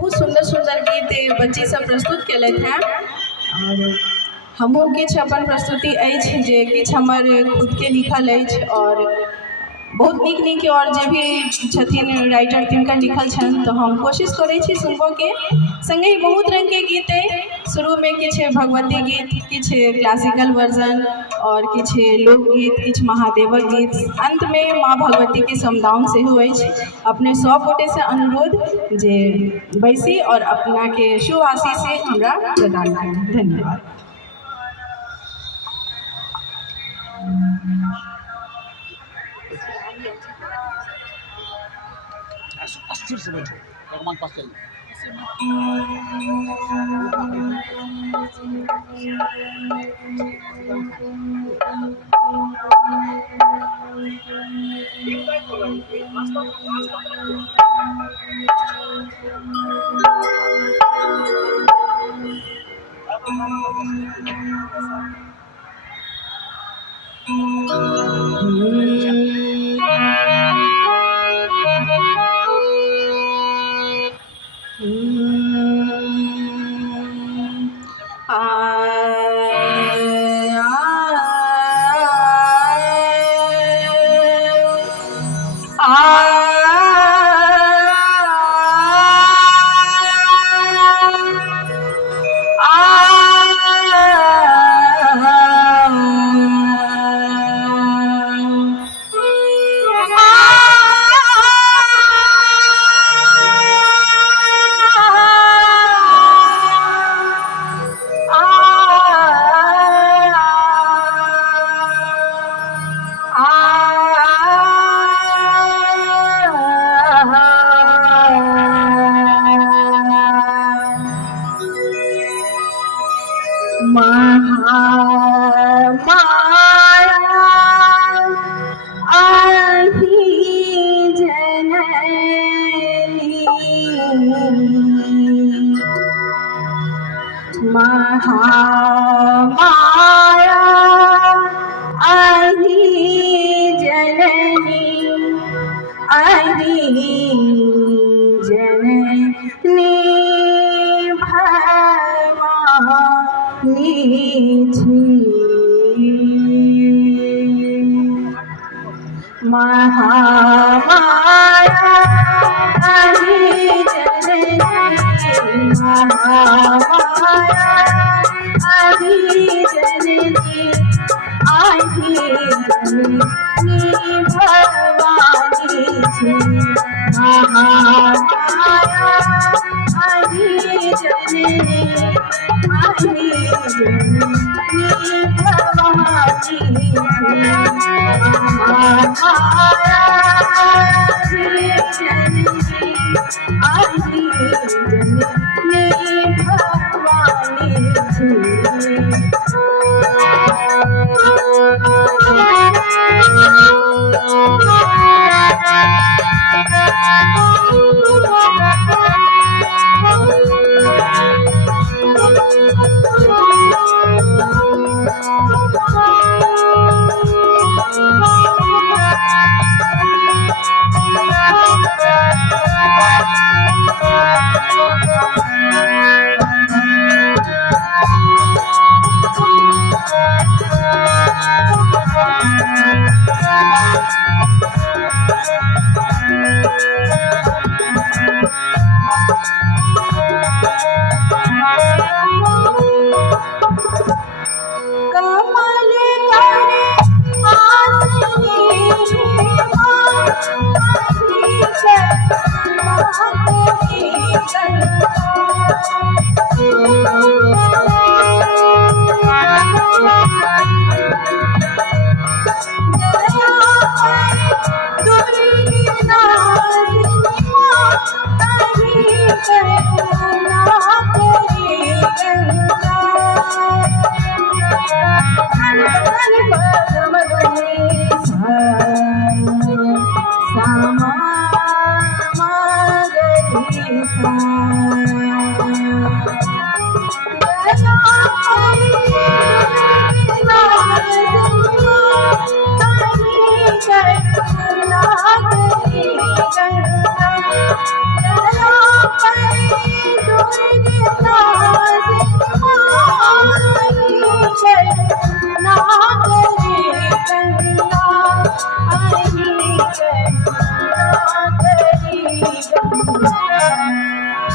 बहुत सुंदर सुंदर गीत बच्ची सब प्रस्तुत केलथि हैं और हमहूँ किछु अपन प्रस्तुति अछि जे किछु हमर खुदके लिखल अछि और बहुत नीक नीक और जे भी छथिन राइटर तिनकर लिखल छनि तो हम कोशिश करै छी सुनबोके संगे बहुत रंगके गीत अइ शुरूमे किछु भगवती गीत किछु क्लासिकल वर्जन और किछु लोकगीत किछु महादेवक गीत अंतमे माँ भगवतीके समदाउन सेहो अछि। अपने सब गोटे से अनुरोध जे बैसी और अपनाके शुभ आशीष हमरा प्रदान करी। धन्यवाद। अस्थिर से बैठो भगवान पास चलिए।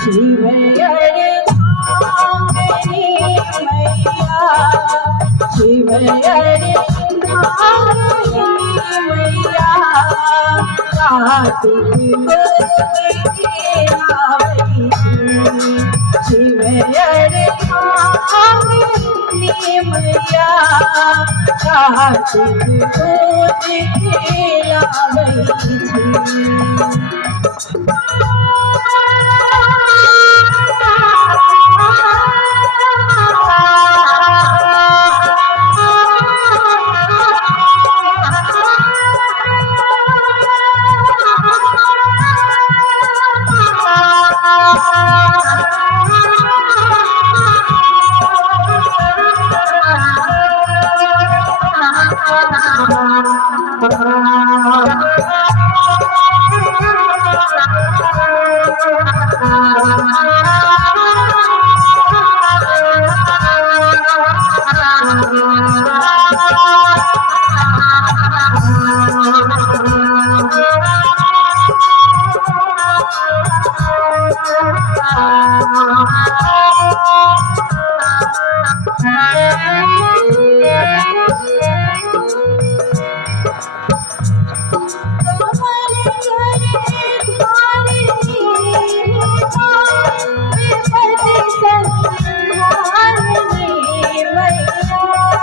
शिवयर्धांगिनी मैया शिवयर्धांगिनी मैया कार्तिक गोदी शिवयर्धांगिनी मैया कार्तिक गोदी